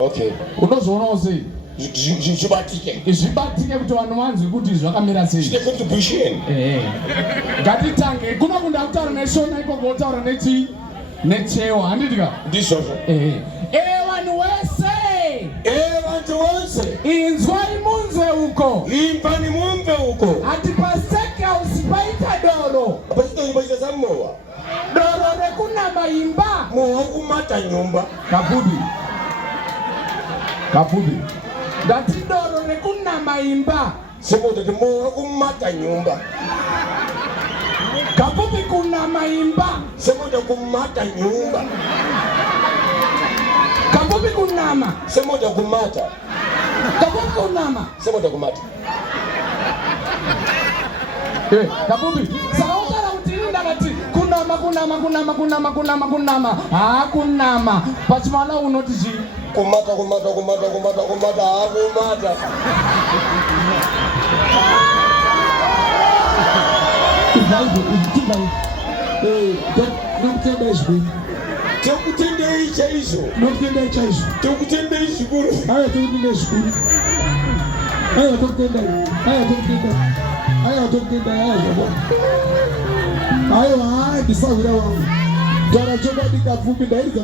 Okay. Unozoona sei? Zvibatike kuti vanhu vanzwe kuti zvakamira sei. Zvine contribution. Ngatitange kuna munhu akutaura neshona ikoko wotaura nechewa handidika. Ndizvozvo. Vanhu vese. Vantu vose. Inzwai munzwe uko. Imbani mumve uko. Ati paseke usipaita doro. Pasitoibaita zamowa. Doro rekunama imba. Mowa kumata nyumba. Kabubi. Ndati doro rekunama imba. Sekuti mowa kumata nyumba. Kabubi kunama imba. Sekuti kumata nyumba. Kabubi kunama. Sekuti kumata. Kabubi kunama. Sekuti kumata. Kabubi. Saotara utirinda kati kunama. Kunama. Pachimala unoti chi. Kumata. Tekutendei chaizvo. Tekutendei zvikuru. Ayo, ndisavira wangu. Ndara chokwadi kapfupi ndairiza